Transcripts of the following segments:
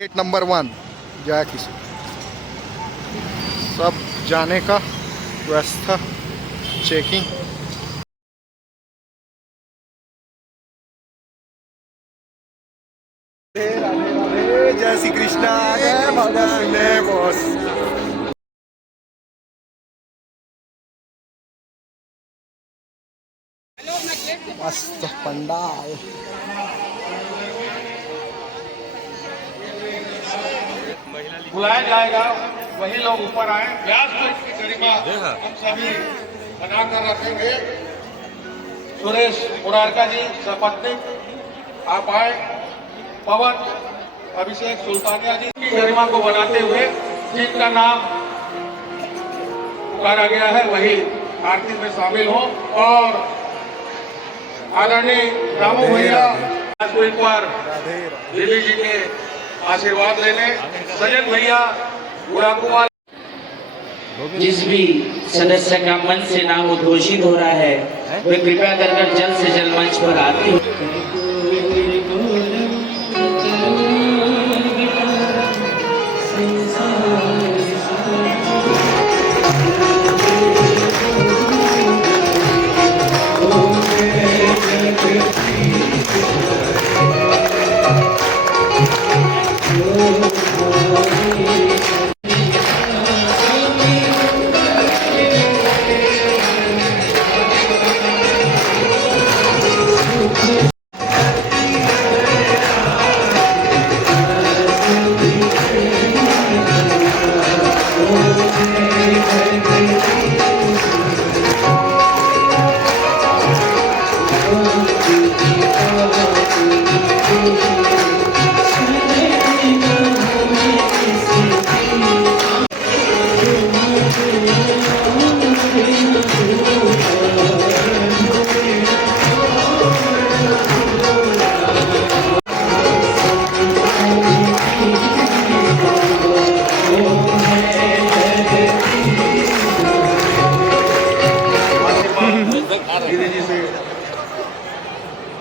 Gate number 1 जय किसी सब जाने का व्यवस्था चेकिंग। जय श्री कृष्णा जय भगवान बॉस। मस्त पंडाल। बुलाया जाएगा वही लोग ऊपर आए। व्यासपीठ की गरिमा हम सभी बनाकर रखेंगे। सुरेश मुरारका जी सपत्नीक आप आए। पवन अभिषेक सुल्तानिया जी की गरिमा को बनाते हुए जिनका नाम पुकारा गया है वही आरती में शामिल हो। और आदरणीय रामू भैया को एक बार देवी जी के आशीर्वाद लेने सजन भैया बुढ़ाकुआ। जिस भी सदस्य का मन से नाम उद्घोषित हो रहा है वे कृपया कर जल्द से जल्द मंच पर आते हो।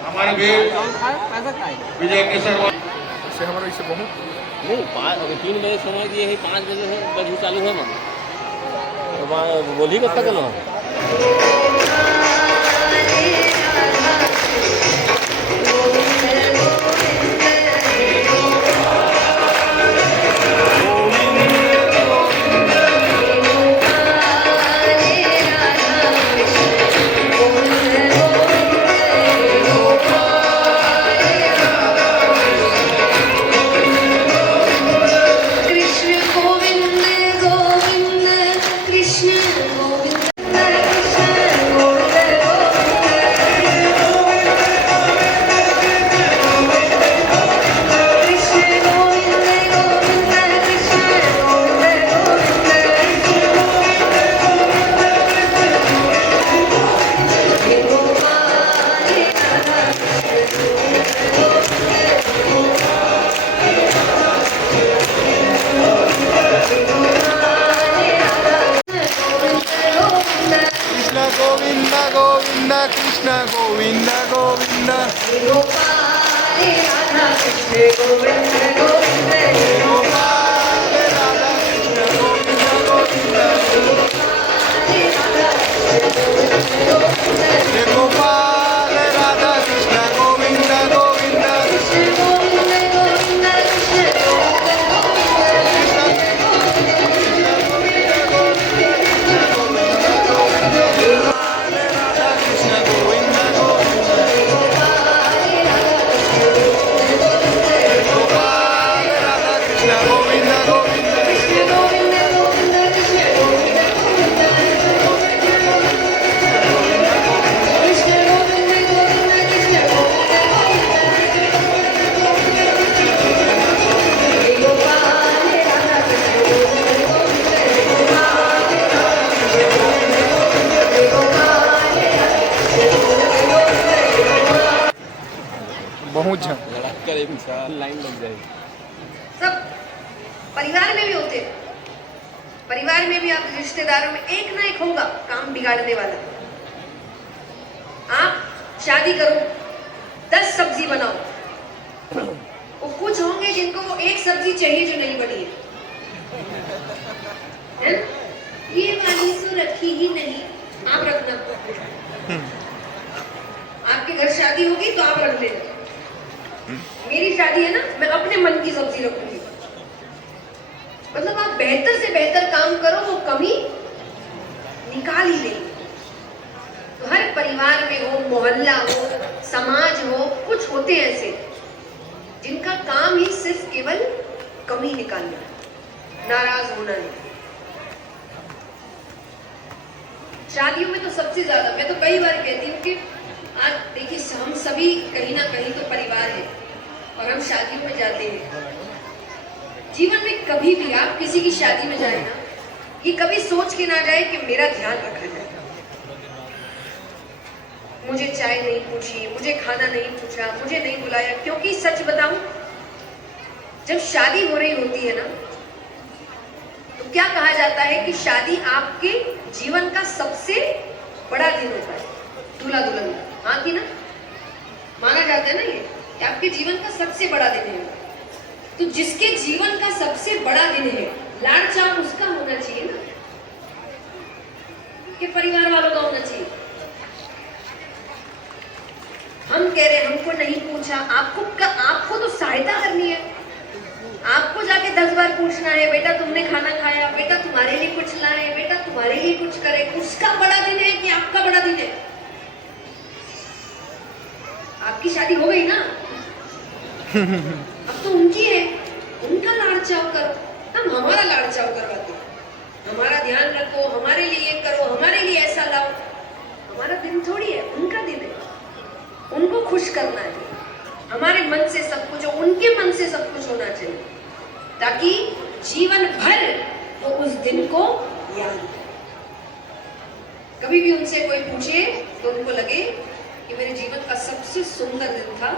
हमारे विजय केसर से हमारा इसे बहुत नहीं 3 बजे समय दिए है 5 बजे चालू है मन तो बोली कब तक ना गोविंद गोविंद कृष्ण गोविंद गोविंद गोपाल राधा कृष्ण गोविंद बहुत लाइन लग जाएगी। सब परिवार में भी होते हैं। परिवार में भी आप रिश्तेदारों में एक ना एक होगा काम बिगाड़ने वाला। आप शादी करो 10 सब्जी बनाओ वो कुछ होंगे होंगे जिनको वो एक सब्जी चाहिए जो नहीं बनी है ना? ये वाली तो रखी ही नहीं, आप रखना। आपके घर शादी होगी तो आप रख लेना। मेरी शादी है ना, मैं अपने मन की सब्जी रखूंगी। मतलब आप बेहतर से बेहतर काम करो, वो कमी निकाल ही नहीं। तो हर परिवार में हो, मोहल्ला हो, समाज हो, कुछ होते हैं ऐसे जिनका काम ही सिर्फ केवल कमी निकालना है, नाराज होना है। शादियों में तो सबसे ज्यादा, मैं तो कई बार कहती हूँ कि आज देखिए हम सभी कहीं ना कहीं तो परिवार है और हम शादियों में जाते हैं। जीवन में कभी भी आप किसी की शादी में जाए ना, ये कभी सोच के ना जाए कि मेरा ध्यान रखा जाए, मुझे चाय नहीं पूछी, मुझे खाना नहीं पूछा, मुझे नहीं बुलाया। क्योंकि सच बताऊं, जब शादी हो रही होती है ना, तो क्या कहा जाता है कि शादी आपके जीवन का सबसे बड़ा दिन होता है, दूल्हा दुल्हन का। हाँ कि ना, माना जाता है ना ये कि आपके जीवन का सबसे बड़ा दिन है। तो जिसके जीवन का सबसे बड़ा दिन है, लाड़ चाव उसका होना चाहिए ना, कि परिवार वालों का होना चाहिए। हम कह रहे हमको नहीं पूछा, आपको तो सहायता करनी है। आपको जाके 10 बार पूछना है, बेटा तुमने खाना खाया, बेटा तुम्हारे लिए कुछ लाए, बेटा तुम्हारे लिए कुछ करे। उसका बड़ा दिन है कि आपका बड़ा दिन है? आपकी शादी हो गई ना, अब तो उनकी है, उनका लाड़ चाव करो। हम हमारा लाड़ चाव करवाते हैं, हमारा ध्यान रखो, हमारे लिए ये करो, हमारे लिए ऐसा लाओ। हमारा दिन थोड़ी है, उनका दिन है, उनको खुश करना है। हमारे मन से सब कुछ, उनके मन से सब कुछ होना चाहिए, ताकि जीवन भर वो उस दिन को याद रहे। कभी भी उनसे कोई पूछे तो उनको लगे कि मेरे जीवन का सबसे सुंदर दिन था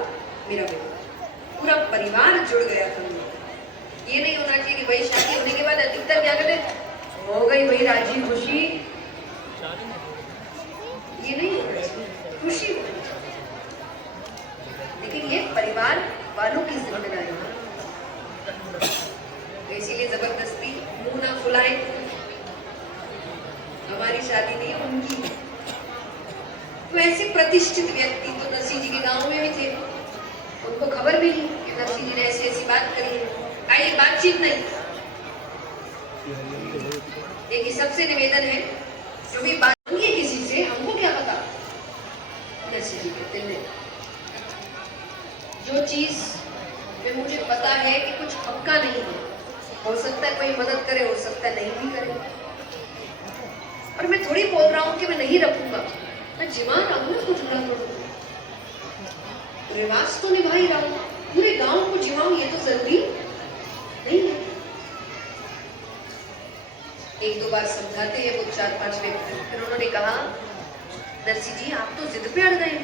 मेरा विवाह, पूरा परिवार जुड़ गया था। ये नहीं होना चाहिए कि भाई शादी होने के बाद अधिकतर क्या कहते, हो गई भाई राजी खुशी। ये नहीं होना चाहिए, खुशी होनी चाहिए। लेकिन ये परिवार वालों की जिम्मेदारी है, तो इसीलिए जबरदस्ती मुंह ना फुलाएं। हमारी शादी नहीं, उनकी है। तो ऐसे प्रतिष्ठित व्यक्ति तो नरसिंह जी के गांव में भी थे, उनको खबर भी नहीं कि नरसिंह जी ने ऐसी ऐसी बात करी है। आइए, बातचीत नहीं, देखिए सबसे निवेदन है, जो भी बात सुनिए किसी से, हमको क्या पता। नरसिंह जी कहते हैं जो चीज में मुझे पता है कि कुछ पक्का नहीं है, हो सकता है कोई मदद करे, हो सकता है नहीं भी करे। और मैं थोड़ी बोल रहा हूँ कि मैं नहीं रखूंगा, मैं जिमा रहा हूँ ना, कुछ बुरा करूँ, रिवाज तो निभा ही रहा हूँ, पूरे गांव को जिमाऊं ये तो जरूरी नहीं है। एक दो बार समझाते हैं वो 4-5 व्यक्ति, फिर उन्होंने कहा नरसिंह जी आप तो जिद पे अड़ गए,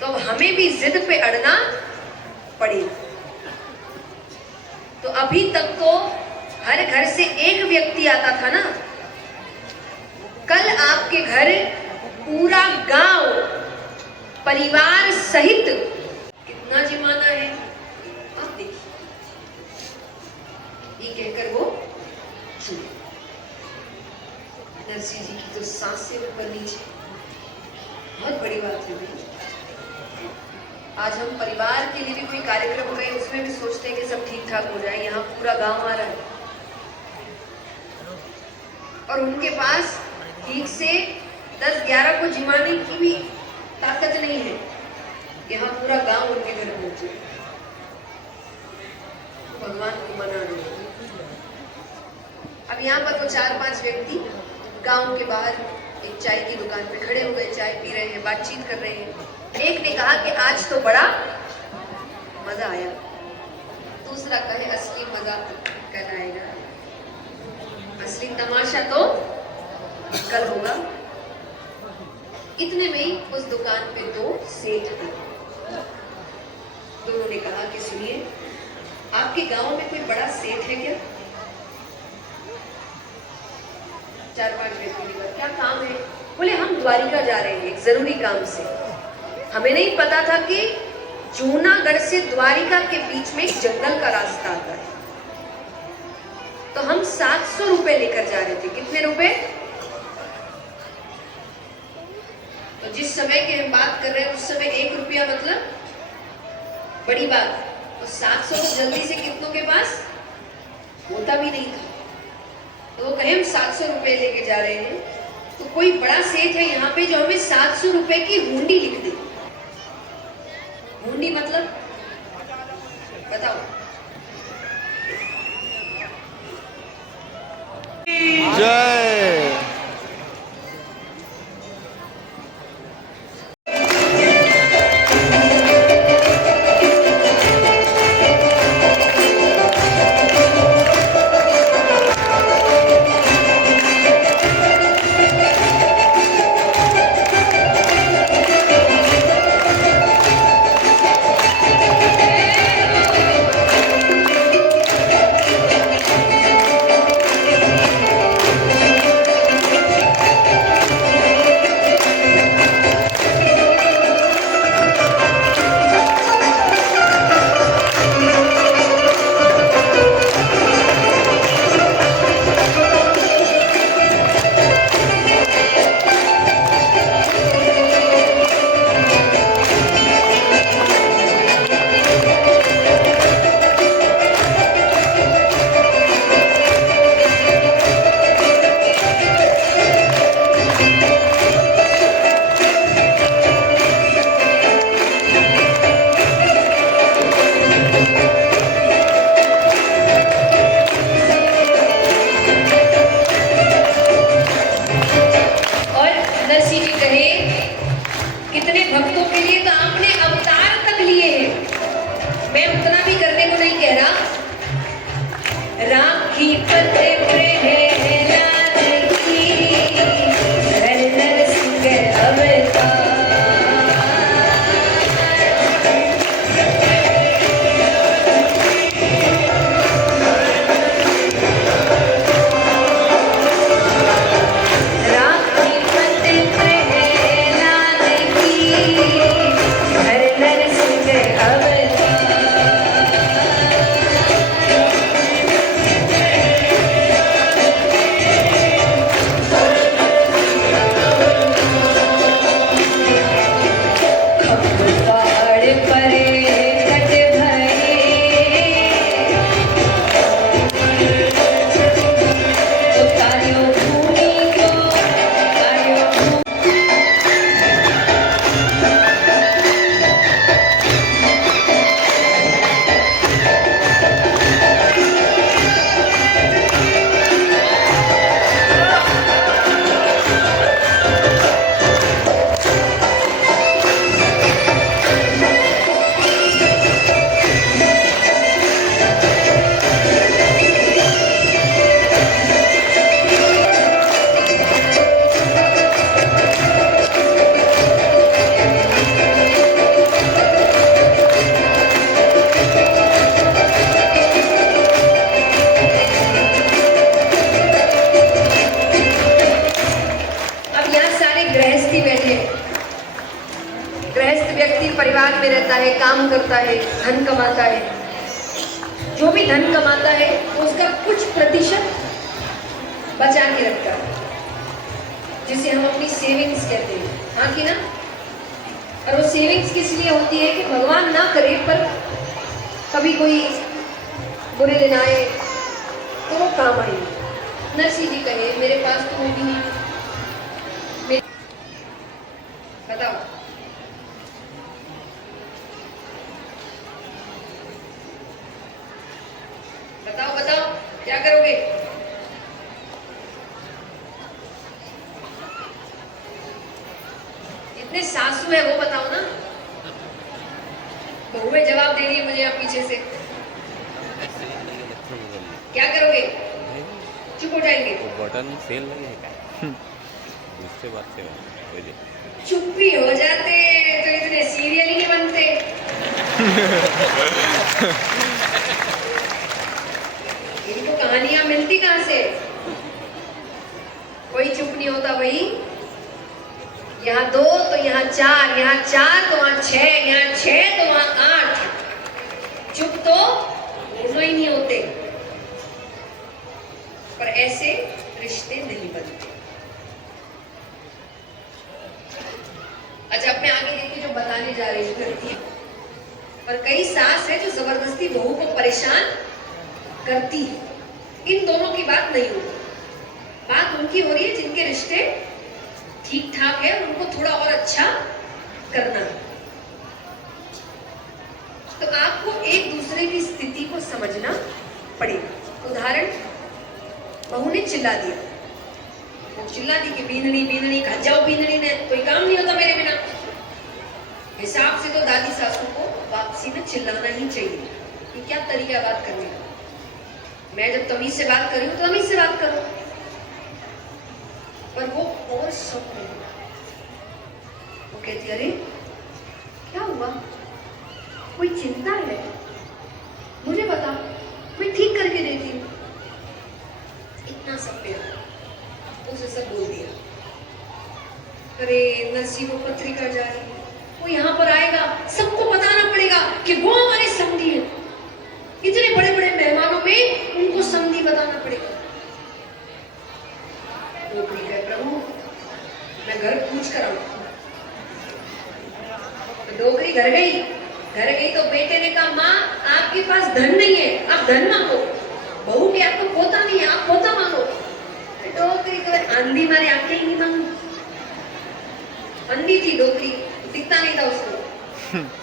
तो हमें भी जिद पे अड़ना पड़ेगा। तो अभी तक तो हर घर से एक व्यक्ति आता था ना, कल आपके घर पूरा गांव परिवार सहित कितना जिमाना है आप देखिए। ये कहकर वो चले। नरसिंह जी की तो सांसें ऊपर नीचे, बहुत बड़ी बात है भाई। आज हम परिवार के लिए भी कोई कार्यक्रम हो गए, उसमें भी सोचते हैं कि सब ठीक ठाक हो जाए, यहाँ पूरा गांव आ रहा है और उनके पास ठीक से 10-11 को जिमाने की भी ताकत नहीं है। यहाँ पूरा गांव उनके घर पहुंचे, तो भगवान को मना दो। अब यहाँ पर वो 4-5 व्यक्ति गांव के बाहर एक चाय की दुकान पे खड़े हो गए, चाय पी रहे हैं, बातचीत कर रहे हैं। एक ने कहा कि आज तो बड़ा मजा आया, दूसरा कहे असली मजा कल आएगा, असली तमाशा तो कल होगा। इतने में ही उस दुकान पे 2 सेठ थे। दोनों ने कहा कि सुनिए, आपके गांव में कोई बड़ा सेठ है क्या? 4-5 व्यक्ति ने कहा क्या काम है? बोले हम द्वारिका जा रहे हैं एक जरूरी काम से। हमें नहीं पता था कि जूनागढ़ से द्वारिका के बीच में एक जंगल का रास्ता आता है। तो हम 700 रुपए लेकर जा रहे थे। कितने रुपए? तो जिस समय की हम बात कर रहे हैं उस समय 1 रुपया मतलब बड़ी बात। तो 700 तो जल्दी से कितनों के पास होता भी नहीं था। तो वो कहे हम 700 रुपए लेके जा रहे हैं, तो कोई बड़ा सेठ है यहाँ पे जो हमें 700 रुपए की हुंडी लिख दे। हुंडी मतलब बताओ। जय। राखी पते प्रहलाद की हर नरसिंह अवतार। राखी पते प्रहलाद की हर नरसिंह अवतार। गृहस्थ व्यक्ति परिवार में रहता है, काम करता है, धन कमाता है। जो भी धन कमाता है उसका कुछ प्रतिशत बचा के रखता है, जिसे हम अपनी सेविंग्स कहते हैं। हाँ कि ना? और वो सेविंग्स किस लिए होती है कि भगवान ना करे पर कभी कोई बुरे दिन आए तो वो काम आए। नरसिंह जी कहे मेरे पास तो वो भी नहीं। बताओ बताओ बताओ क्या करोगे? इतने सासू है वो बताओ ना। बहुएं जवाब दे रही है मुझे यहाँ पीछे से। क्या करोगे? चुप हो जाएंगे? बटन सेल नहीं है क्या? दूसरे बात से चुप भी हो जाते तो इतने सीरियल ही नहीं बनते। इनको कहानियां मिलती कहां से? कोई चुप नहीं होता भाई, यहाँ 2 तो यहाँ 4, यहाँ 4 तो वहाँ 6, यहाँ 6 तो वहाँ 8। चुप तो दोनों ही नहीं होते, पर ऐसे रिश्ते नहीं बनते। अच्छा, अब मैं आगे देखिए जो बताने जा रही हूँ करती है। पर कई सास है जो जबरदस्ती बहू को परेशान करती है। इन दोनों की बात नहीं होती, बात उनकी हो रही है जिनके रिश्ते ठीक ठाक है, उनको थोड़ा और अच्छा करना है। तो आपको एक दूसरे की स्थिति को समझना पड़ेगा। उदाहरण, बहू ने चिल्ला दिया, वो चिल्ला दी कि बीननी बीननी खा जाओ, बीननी ने कोई काम नहीं होता मेरे बिना। हिसाब से तो दादी सासू को वापसी में चिल्लाना ही चाहिए। ये क्या तरीका बात करने का? मैं जब तमीज से बात कर रही हूँ तो तमीज से बात करो, पर वो और सब नहीं। वो कहती, अरे क्या हुआ, कोई चिंता है, मुझे बता, मैं ठीक करके देती हूँ। इतना सब प्यार, उसे सब बोल दिया। अरे नरसी को पत्रिका जा रही है, वो यहाँ पर आएगा, सबको बताना पड़ेगा कि वो हमारे समधी है। इतने बड़े बड़े मेहमानों में उनको समधी बताना पड़ेगा। डोकरी कहे, प्रभु मैं घर पूछ कर आऊँ। तो डोकरी घर गई तो बेटे ने कहा, माँ आपके पास धन नहीं है, आप धन मांगो। बहू के आपको पोता नहीं है, आप पोता मांगो। डोकरी कहे, आंधी मारे आके ही नहीं मांगू। अंधी थी डोकरी, दिखता नहीं था उसको,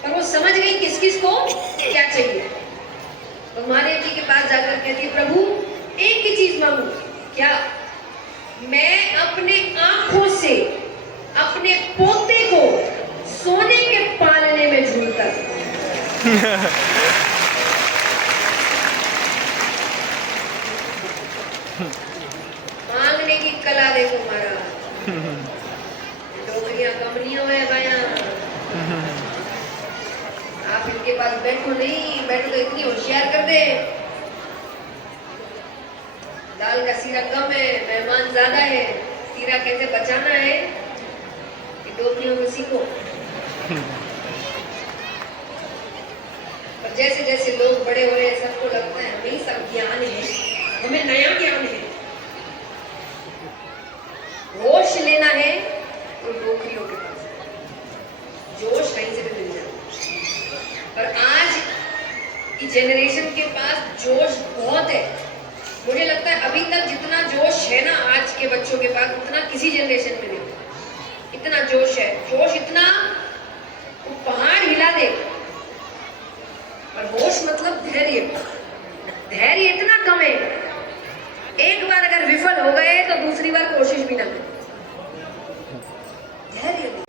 पर वो समझ गई किस किस को क्या चाहिए। तो महादेव जी के पास जाकर कहती, प्रभु एक ही चीज मांगू। क्या? मैं अपने आंखों से अपने पोते को सोने के पालने में झूलकर मांगने की कला देखो महाराज। डोकरियां कम नहीं हुए भैया, आप इनके पास बैठो नहीं, बैठो तो इतनी होशियार कर दे। दाल का सीरा कम है, मेहमान ज्यादा है, सीरा कैसे बचाना है कि डोकरियों में सीखो। पर जैसे जैसे लोग बड़े हो रहे हैं, सबको लगता है हमें सब ज्ञान है, हमें नया ज्ञान है। होश लेना है तो डोकरियों के पास, जोश कहीं से भी मिल जाए। पर आज की जनरेशन के पास जोश बहुत है। मुझे लगता है अभी तक जितना जोश है ना आज के बच्चों के पास, उतना किसी जनरेशन में नहीं। इतना जोश है, जोश इतना वो पहाड़ हिला दे। पर होश मतलब धैर्य, धैर्य इतना कम है, एक बार अगर विफल हो गए तो दूसरी बार कोशिश भी ना करें। धैर्य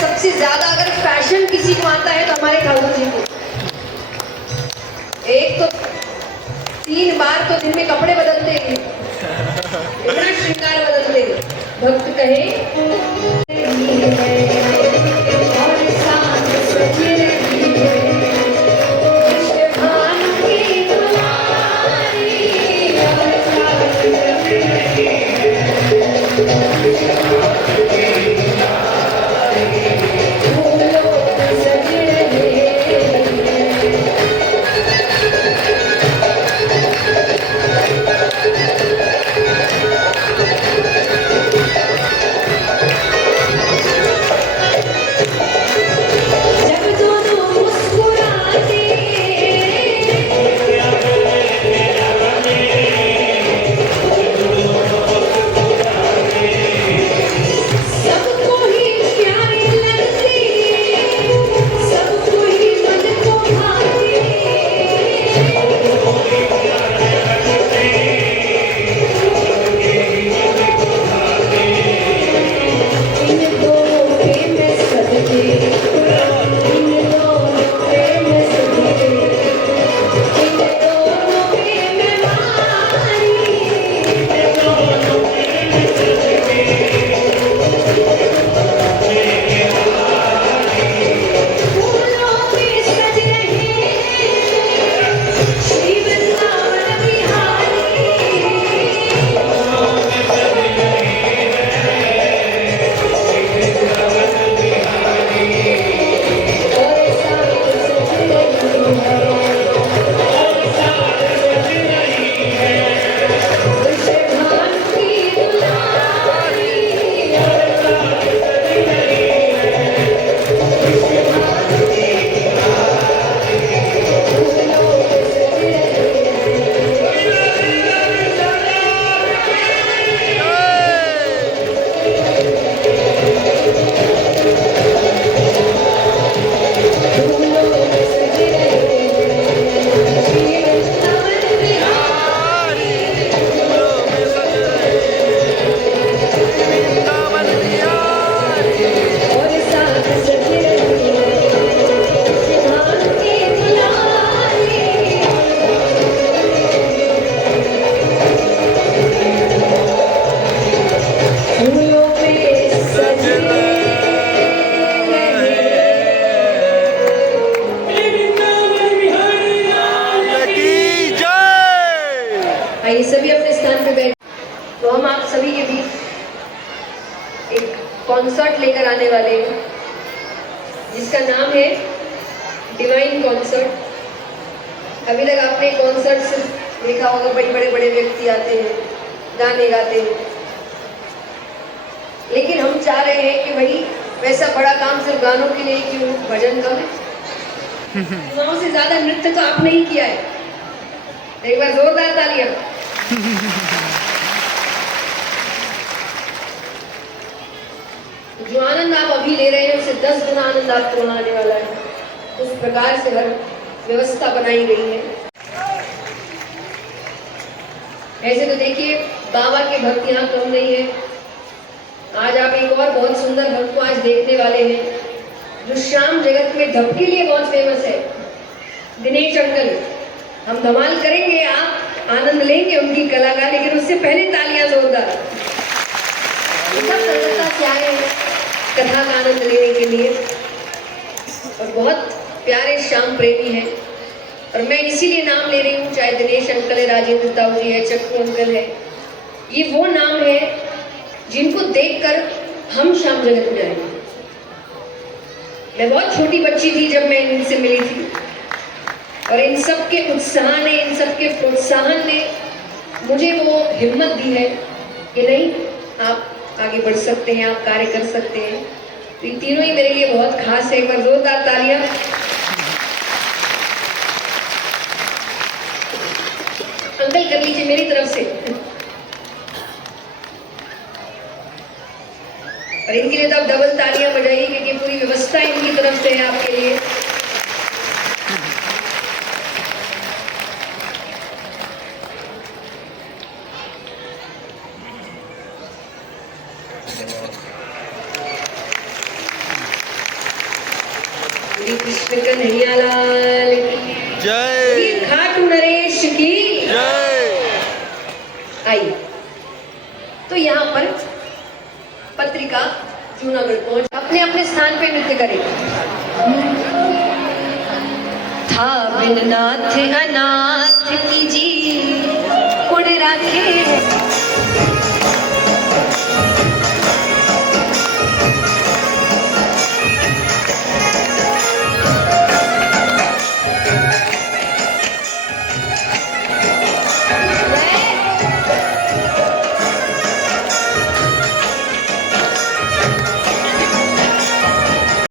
सबसे ज्यादा अगर फैशन किसी को आता है तो हमारे ठाकुर जी को। एक तो 3 बार तो दिन में कपड़े बदलते हैं, इतना श्रृंगार बदलते हैं। भक्त कहे आइए सभी अपने स्थान पे बैठ। तो हम आप सभी के बीच एक कॉन्सर्ट लेकर आने वाले हैं जिसका नाम है डिवाइन कॉन्सर्ट। अभी तक आपने कॉन्सर्ट सिर्फ देखा होगा, बड़े बड़े व्यक्ति आते हैं, गाने गाते हैं, लेकिन हम चाह रहे हैं कि भाई वैसा बड़ा काम सिर्फ गानों के लिए क्यों, भजन कम है। युवाओं से ज्यादा नृत्य तो आपने ही किया है, एक बार जोरदार तालियां। जो आनंद आप अभी ले रहे हैं उससे 10 गुना आनंद आपको आने वाला है। उस प्रकार से हर व्यवस्था बनाई गई है। ऐसे तो देखिए बाबा के भक्त यहाँ कम नहीं है। आज आप एक और बहुत सुंदर भक्त को आज देखने वाले हैं जो श्याम जगत में ढप के लिए बहुत फेमस है, दिनेश अंकल। हम धमाल करेंगे, आप आनंद लेंगे उनकी कला का, लेकिन उससे पहले तालियां जोरदार। सब कलकत्ता से आए हैं कथा का आनंद लेने के लिए और बहुत प्यारे श्याम प्रेमी हैं। और मैं इसीलिए नाम ले रही हूँ, चाहे दिनेश अंकल है, राजेंद्र ताऊ जी है, चक्कू अंकल है, ये वो नाम है जिनको देखकर हम श्याम जगत में आए। मैं बहुत छोटी बच्ची थी जब मैं इनसे मिली थी और इन सब के उत्साह ने, इन सब के प्रोत्साहन ने मुझे वो हिम्मत दी है कि नहीं, आप आगे बढ़ सकते हैं, आप कार्य कर सकते हैं। तो ये तीनों ही मेरे लिए बहुत खास है। एक बार जोरदार तालियां। अंकल कर लीजिए मेरी तरफ से। और इनके लिए तो आप डबल तालियां बजाइए क्योंकि पूरी व्यवस्था इनकी तरफ से है आपके लिए। श्री कृष्ण कन्हैया लाल की जय श्री खाटू नरेश की जय। आई। तो यहाँ पर पत्रिका जूनागढ़ पहुंच अपने अपने स्थान पे नृत्य करें। था बिन नाथ अनाथ